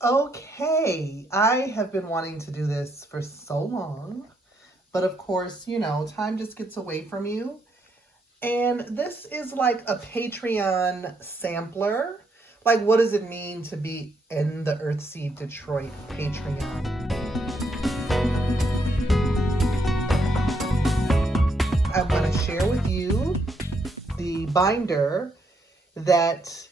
Okay, I have been wanting to do this for so long, but of course, time just gets away from you. And this is like a Patreon sampler. Like, what does it mean to be in the Earthseed Detroit Patreon? I want to share with you the binder that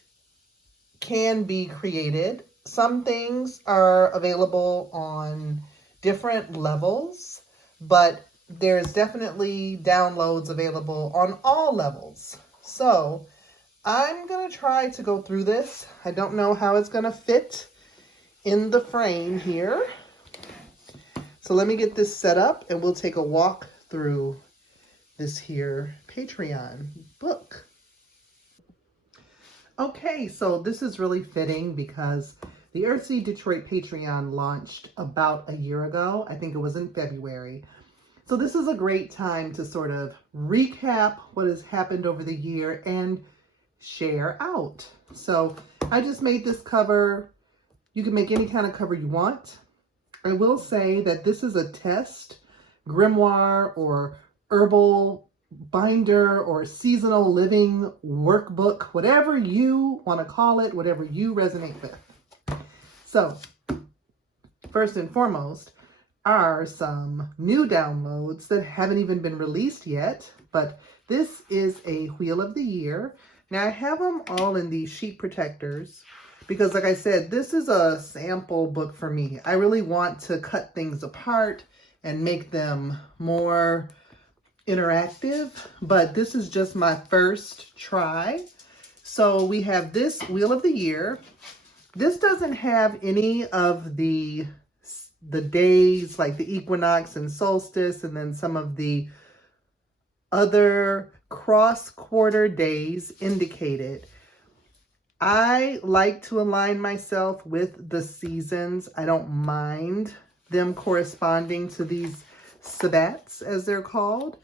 can be created. Some things are available on different levels, but there's definitely downloads available on all levels. So I'm going to try to go through this. I don't know how it's going to fit in the frame here. So let me get this set up and we'll take a walk through this here Patreon book. Okay, so this is really fitting because the Earthseed Detroit Patreon launched about a year ago. I think it was in February. So this is a great time to sort of recap what has happened over the year and share out. So I just made this cover. You can make any kind of cover you want. I will say that this is a test Grimoire or Herbal binder or seasonal living workbook, whatever you want to call it, whatever you resonate with. So first and foremost are some new downloads that haven't even been released yet, but this is a Wheel of the Year. Now I have them all in these sheet protectors because, like I said, this is a sample book for me. I really want to cut things apart and make them more interactive, but this is just my first try. So we have this Wheel of the Year. This doesn't have any of the days like the equinox and solstice, and then some of the other cross-quarter days indicated. I like to align myself with the seasons. I don't mind them corresponding to these sabbats, as they're called,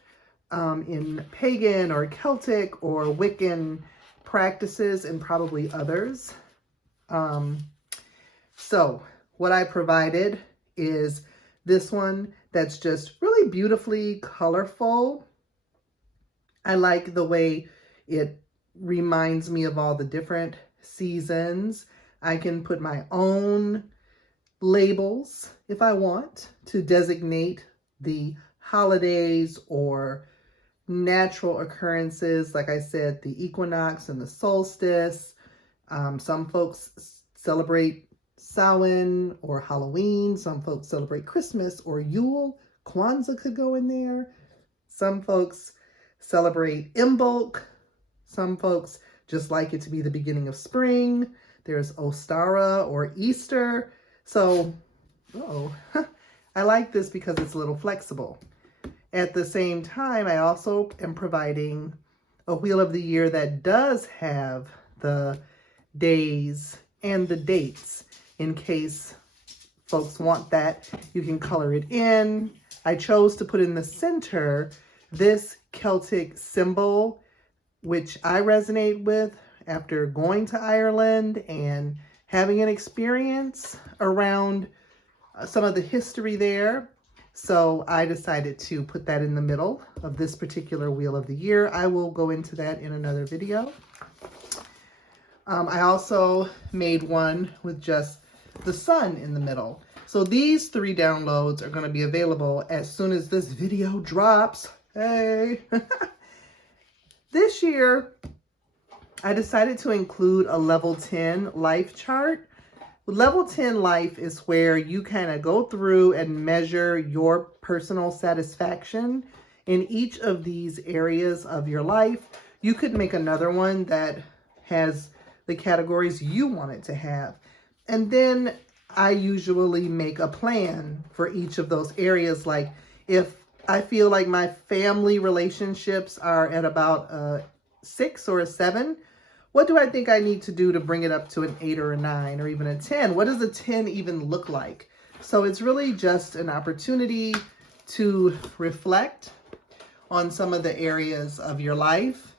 in pagan or Celtic or Wiccan practices and probably others. So what I provided is this one that's just really beautifully colorful. I like the way it reminds me of all the different seasons. I can put my own labels if I want to designate the holidays or natural occurrences. Like I said, the equinox and the solstice. Some folks celebrate Samhain or Halloween. Some folks celebrate Christmas or Yule. Kwanzaa could go in there. Some folks celebrate Imbolc. Some folks just like it to be the beginning of spring. There's Ostara or Easter. So, I like this because it's a little flexible. At the same time, I also am providing a Wheel of the Year that does have the days and the dates in case folks want that. You can color it in. I chose to put in the center this Celtic symbol, which I resonate with after going to Ireland and having an experience around some of the history there. So I decided to put that in the middle of this particular Wheel of the Year. I will go into that in another video. I also made one with just the sun in the middle. So these 3 downloads are going to be available as soon as this video drops. Hey! This year, I decided to include a level 10 life chart. Level 10 life is where you kind of go through and measure your personal satisfaction in each of these areas of your life. You could make another one that has the categories you want it to have. And then I usually make a plan for each of those areas. Like if I feel like my family relationships are at about a 6 or a 7, what do I think I need to do to bring it up to an 8 or a 9 or even a 10? What does a 10 even look like? So it's really just an opportunity to reflect on some of the areas of your life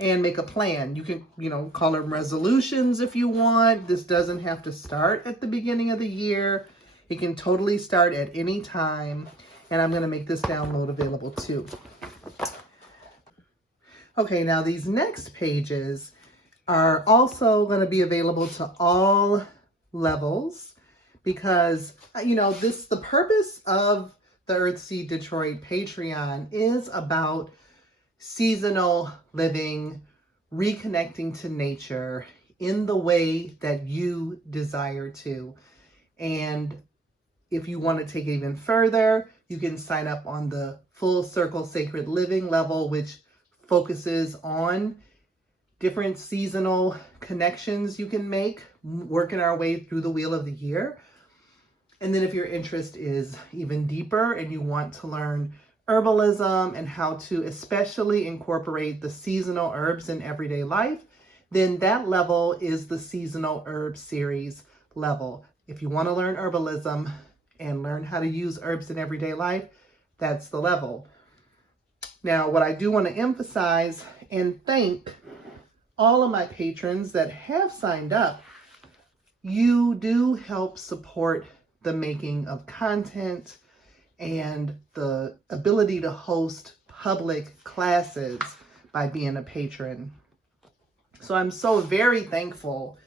and make a plan. You can, call them resolutions if you want. This doesn't have to start at the beginning of the year. It can totally start at any time. And I'm going to make this download available too. Okay, now these next pages are also going to be available to all levels because, the purpose of the Earthseed Detroit Patreon is about seasonal living, reconnecting to nature in the way that you desire to. And if you want to take it even further, you can sign up on the Full Circle Sacred Living level, which focuses on different seasonal connections you can make, working our way through the wheel of the year. And then if your interest is even deeper and you want to learn herbalism and how to especially incorporate the seasonal herbs in everyday life, then that level is the Seasonal Herb Series level. If you want to learn herbalism and learn how to use herbs in everyday life, that's the level. Now, what I do want to emphasize and thank all of my patrons that have signed up, you do help support the making of content and the ability to host public classes by being a patron. So I'm so very thankful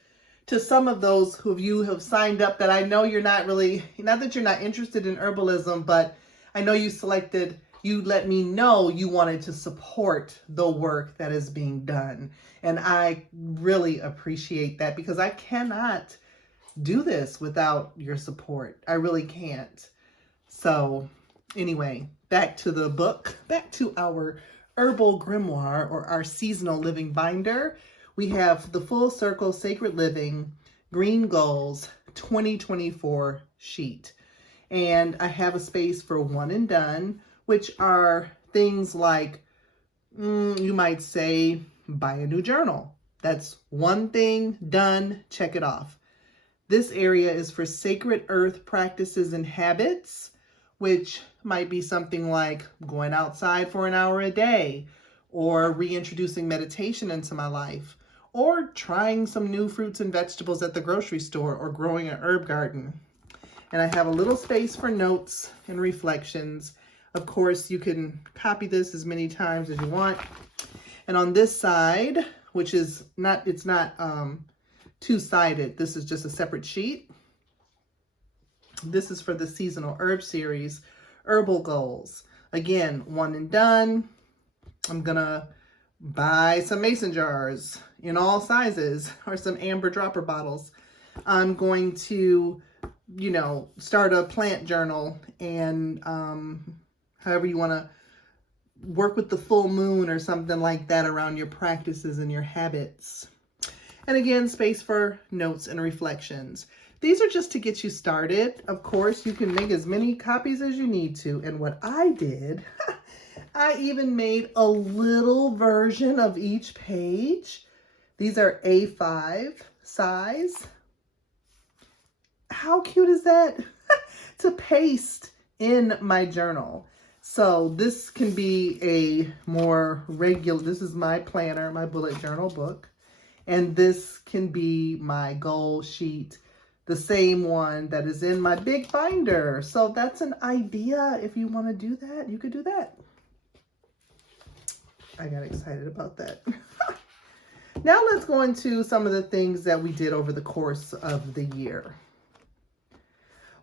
to some of those of you who have signed up that I know you're not that you're not interested in herbalism, but I know you let me know you wanted to support the work that is being done. And I really appreciate that because I cannot do this without your support. I really can't. So anyway, back to the book, back to our Herbal Grimoire or our seasonal living binder. We have the Full Circle Sacred Living Green Goals 2024 sheet. And I have a space for one and done, which are things like, you might say, buy a new journal. That's one thing done, check it off. This area is for sacred earth practices and habits, which might be something like going outside for an hour a day, or reintroducing meditation into my life, or trying some new fruits and vegetables at the grocery store, or growing an herb garden. And I have a little space for notes and reflections. Of course, you can copy this as many times as you want. And on this side, which is not, it's not two-sided, this is just a separate sheet. This is for the Seasonal Herb Series, Herbal Goals. Again, one and done. I'm gonna buy some mason jars in all sizes or some amber dropper bottles. I'm going to, start a plant journal and however you want to work with the full moon or something like that around your practices and your habits. And again, space for notes and reflections. These are just to get you started. Of course, you can make as many copies as you need to. And what I did, I even made a little version of each page. These are A5 size. How cute is that? To paste in my journal. So this can be a more regular, this is my planner, my bullet journal book. And this can be my goal sheet, the same one that is in my big binder. So that's an idea. If you want to do that, you could do that. I got excited about that. Now let's go into some of the things that we did over the course of the year.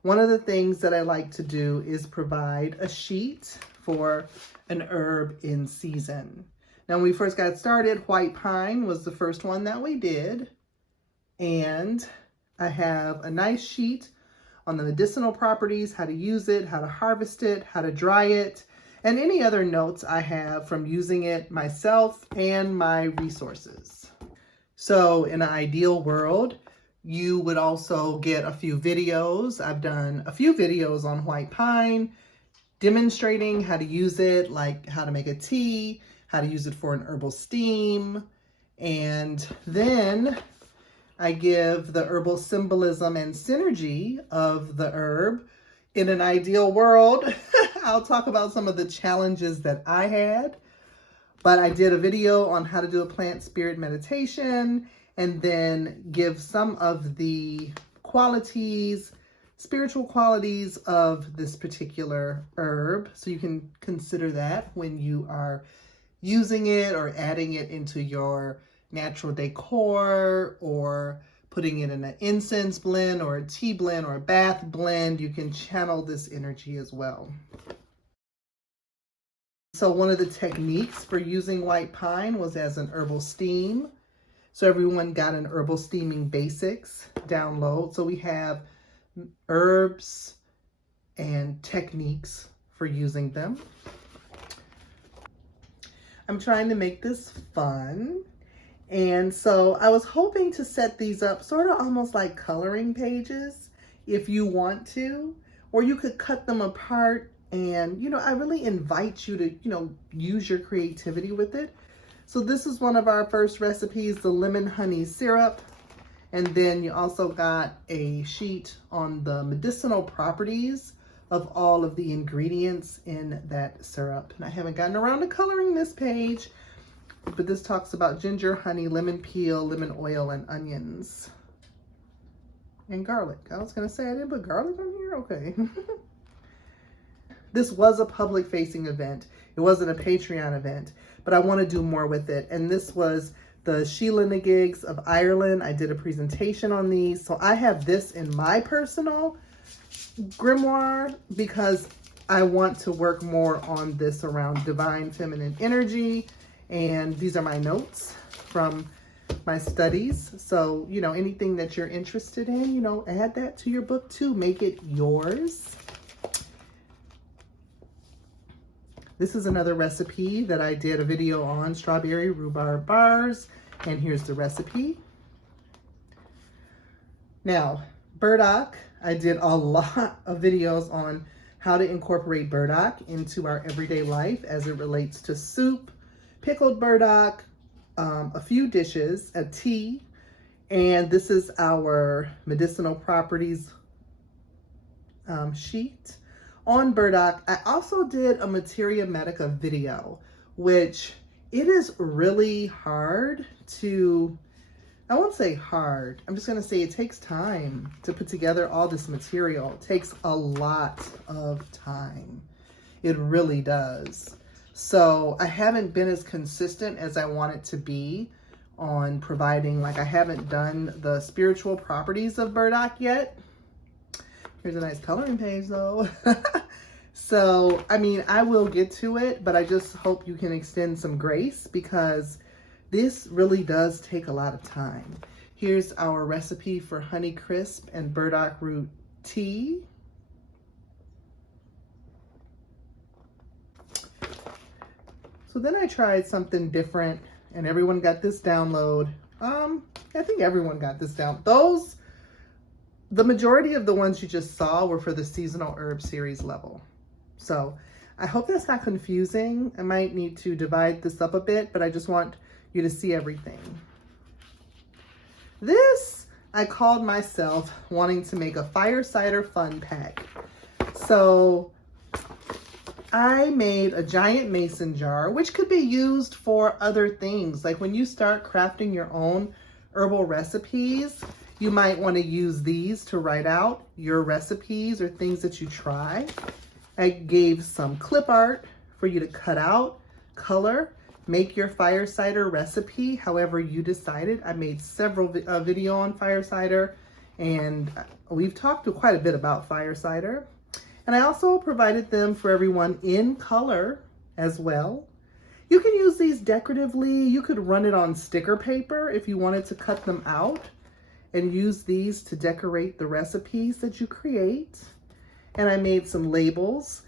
One of the things that I like to do is provide a sheet for an herb in season. Now, when we first got started, white pine was the first one that we did. And I have a nice sheet on the medicinal properties, how to use it, how to harvest it, how to dry it, and any other notes I have from using it myself and my resources. So in an ideal world, you would also get a few videos. I've done a few videos on white pine, demonstrating how to use it, like how to make a tea, how to use it for an herbal steam. And then I give the herbal symbolism and synergy of the herb. In an ideal world, I'll talk about some of the challenges that I had. But I did a video on how to do a plant spirit meditation and then give some of the qualities, spiritual qualities of this particular herb. So you can consider that when you are using it or adding it into your natural decor or putting it in an incense blend or a tea blend or a bath blend. You can channel this energy as well. So one of the techniques for using white pine was as an herbal steam. So everyone got an herbal steaming basics download. So we have herbs and techniques for using them. I'm trying to make this fun. And so I was hoping to set these up sort of almost like coloring pages if you want to, or you could cut them apart. And, you know, I really invite you to, you know, use your creativity with it. So this is one of our first recipes, the lemon honey syrup. And then you also got a sheet on the medicinal properties of all of the ingredients in that syrup. And I haven't gotten around to coloring this page, but this talks about ginger, honey, lemon peel, lemon oil, and onions. And garlic. I was gonna say I didn't put garlic on here, okay. This was a public facing event. It wasn't a Patreon event, but I want to do more with it. And this was the Sheila Nagigs of Ireland. I did a presentation on these. So I have this in my personal grimoire because I want to work more on this around divine feminine energy. And these are my notes from my studies. So, you know, anything that you're interested in, you know, add that to your book too. Make it yours. This is another recipe that I did a video on, strawberry rhubarb bars, and here's the recipe. Now, burdock, I did a lot of videos on how to incorporate burdock into our everyday life as it relates to soup, pickled burdock, a few dishes, a tea, and this is our medicinal properties sheet. On burdock, I also did a Materia Medica video, which it is really hard to, I won't say hard, I'm just going to say it takes time to put together all this material. It takes a lot of time. It really does. So I haven't been as consistent as I want it to be on providing, like I haven't done the spiritual properties of burdock yet. Here's a nice coloring page though. So, I mean, I will get to it, but I just hope you can extend some grace because this really does take a lot of time. Here's our recipe for honey crisp and burdock root tea. So then I tried something different and everyone got this download. I think everyone got this down. The majority of the ones you just saw were for the seasonal herb series level. So I hope that's not confusing. I might need to divide this up a bit, but I just want you to see everything. This, I called myself wanting to make a fire cider fun pack. So I made a giant mason jar, which could be used for other things. Like when you start crafting your own herbal recipes, you might want to use these to write out your recipes or things that you try. I gave some clip art for you to cut out, color, make your fire cider recipe however you decided. I made several video on fire cider, and we've talked quite a bit about fire cider. And I also provided them for everyone in color as well. You can use these decoratively. You could run it on sticker paper if you wanted to cut them out and use these to decorate the recipes that you create. And I made some labels.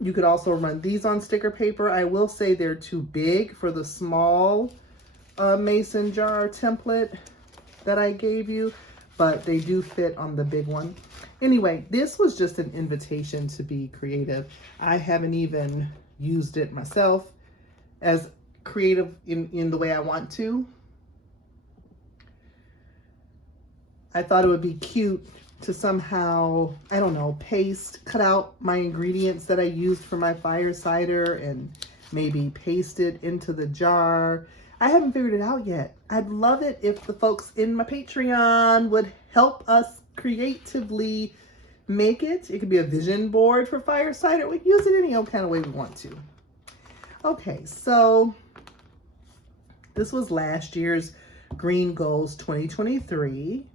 You could also run these on sticker paper. I will say they're too big for the small mason jar template that I gave you, but they do fit on the big one. Anyway, this was just an invitation to be creative. I haven't even used it myself as creative in the way I want to. I thought it would be cute to somehow, cut out my ingredients that I used for my fire cider and maybe paste it into the jar. I haven't figured it out yet. I'd love it if the folks in my Patreon would help us creatively make it. It could be a vision board for Fireside, or we can use it any old kind of way we want to. Okay, so this was last year's Green Goals 2023,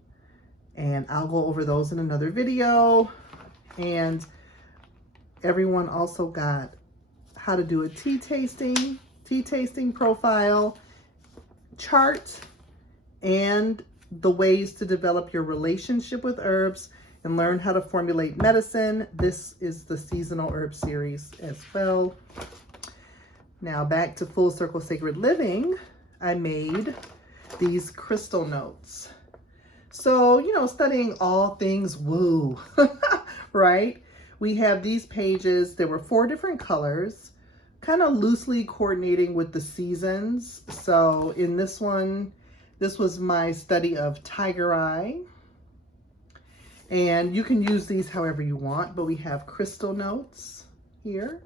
and I'll go over those in another video. And everyone also got how to do a tea tasting profile chart, and the ways to develop your relationship with herbs and learn how to formulate medicine. This is the seasonal herb series as well. Now back to Full Circle Sacred Living. I made these crystal notes. So, you know, studying all things woo, right? We have these pages. There were 4 different colors, kind of loosely coordinating with the seasons. So in this one, this was my study of Tiger Eye. And you can use these however you want, but we have crystal notes here.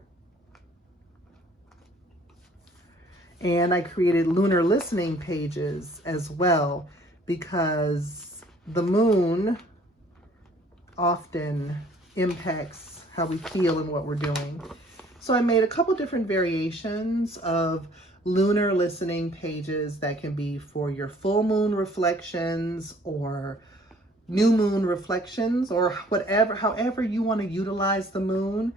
And I created lunar listening pages as well, because the moon often impacts how we feel and what we're doing. So I made a couple different variations of lunar listening pages that can be for your full moon reflections or new moon reflections, or whatever, however you want to utilize the moon.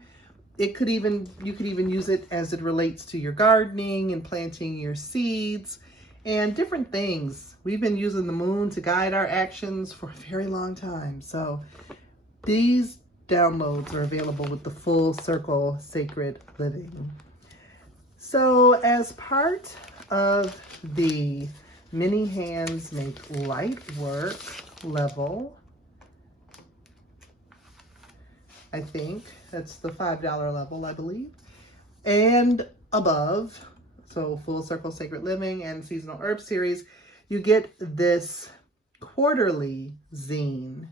You could even use it as it relates to your gardening and planting your seeds and different things. We've been using the moon to guide our actions for a very long time. So these downloads are available with the Full Circle Sacred Living. So as part of the Many Hands Make Light Work level, I think that's the $5 level, I believe, and above, so Full Circle Sacred Living and Seasonal Herb Series, you get this quarterly zine.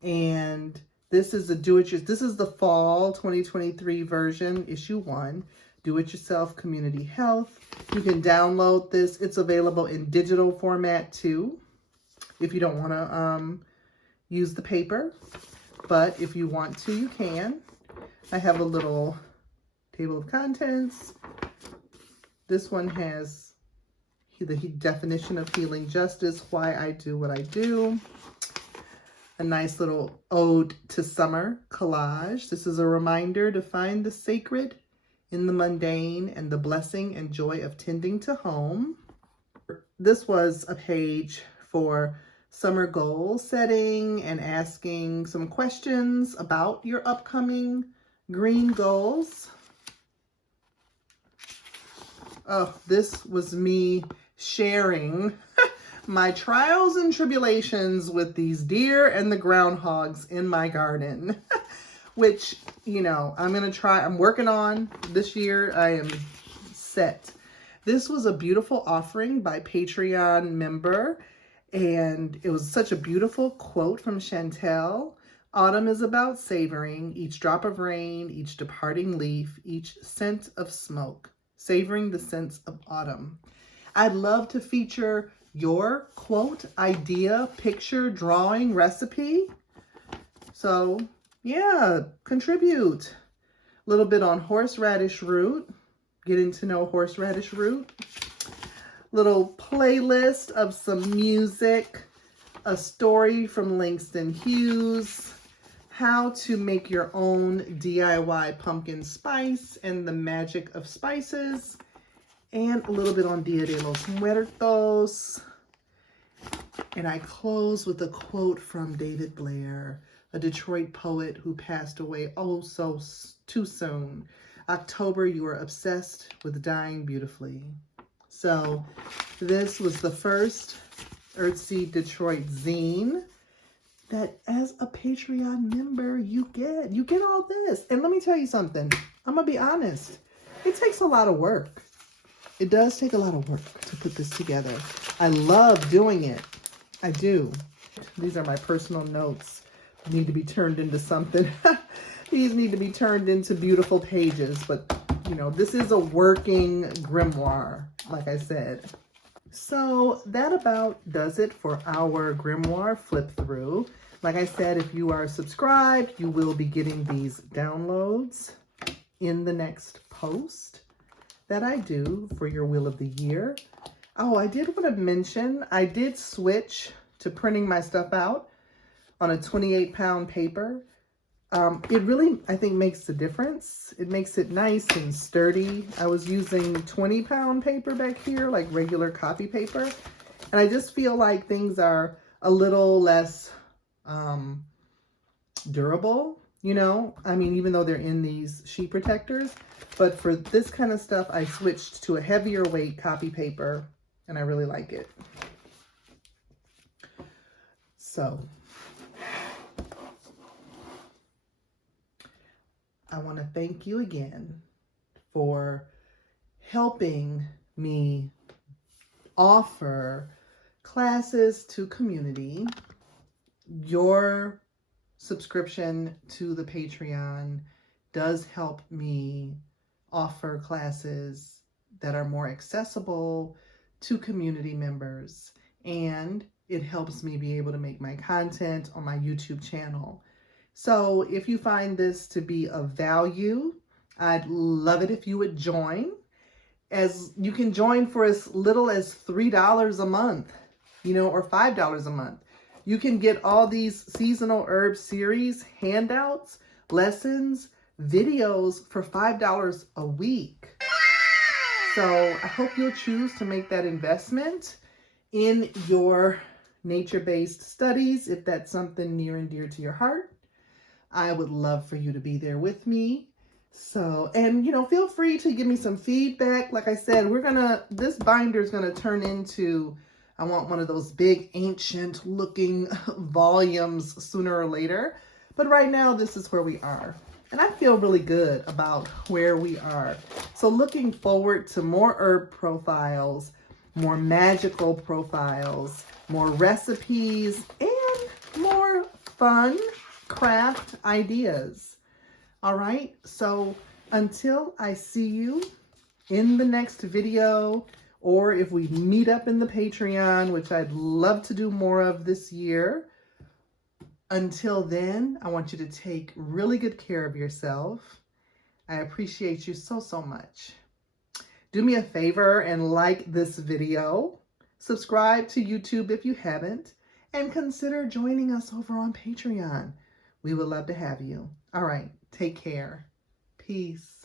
And this is this is the fall 2023 version, issue 1, Do-It-Yourself Community Health. You can download this. It's available in digital format too, if you don't want to use the paper. But if you want to, you can. I have a little table of contents. This one has the definition of healing justice, why I do what I do. A nice little ode to summer collage. This is a reminder to find the sacred in the mundane and the blessing and joy of tending to home. This was a page for summer goal setting and asking some questions about your upcoming green goals. Oh, this was me sharing my trials and tribulations with these deer and the groundhogs in my garden, which, you know, I'm working on this year. I am set. This was a beautiful offering by Patreon member, and it was such a beautiful quote from Chantel. Autumn is about savoring each drop of rain, each departing leaf, each scent of smoke, savoring the scents of autumn. I'd love to feature your quote, idea, picture, drawing, recipe. So yeah, contribute. A little bit on horseradish root, getting to know horseradish root. Little playlist of some music, a story from Langston Hughes, how to make your own DIY pumpkin spice and the magic of spices, and a little bit on Dia de los Muertos. And I close with a quote from David Blair, a Detroit poet who passed away oh so too soon. October, you are obsessed with dying beautifully. So this was the first Earthseed Detroit zine that as a Patreon member, you get all this. And let me tell you something, I'm gonna be honest, it takes a lot of work. It does take a lot of work to put this together. I love doing it. I do. These are my personal notes. Need to be turned into something. These need to be turned into beautiful pages, but you know, this is a working grimoire, like I said. So that about does it for our grimoire flip through. Like I said, if you are subscribed, you will be getting these downloads in the next post that I do for your Wheel of the Year. Oh, I did want to mention, I did switch to printing my stuff out on a 28-pound paper. It really, I think, makes a difference. It makes it nice and sturdy. I was using 20-pound paper back here, like regular copy paper. And I just feel like things are a little less durable, you know? I mean, even though they're in these sheet protectors. But for this kind of stuff, I switched to a heavier weight copy paper, and I really like it. So I want to thank you again for helping me offer classes to community. Your subscription to the Patreon does help me offer classes that are more accessible to community members, and it helps me be able to make my content on my YouTube channel. So if you find this to be of value, I'd love it if you would join. As you can join for as little as $3 a month, you know, or $5 a month. You can get all these seasonal herb series, handouts, lessons, videos for $5 a week. So I hope you'll choose to make that investment in your nature-based studies if that's something near and dear to your heart. I would love for you to be there with me. So, and you know, feel free to give me some feedback. Like I said, this binder is gonna turn into, I want one of those big ancient looking volumes sooner or later. But right now, this is where we are. And I feel really good about where we are. So looking forward to more herb profiles, more magical profiles, more recipes, and more fun craft ideas. All right, so until I see you in the next video, or if we meet up in the Patreon, which I'd love to do more of this year, until then, I want you to take really good care of yourself. I appreciate you so, so much. Do me a favor and like this video. Subscribe to YouTube if you haven't, and consider joining us over on Patreon. We would love to have you. All right, take care. Peace.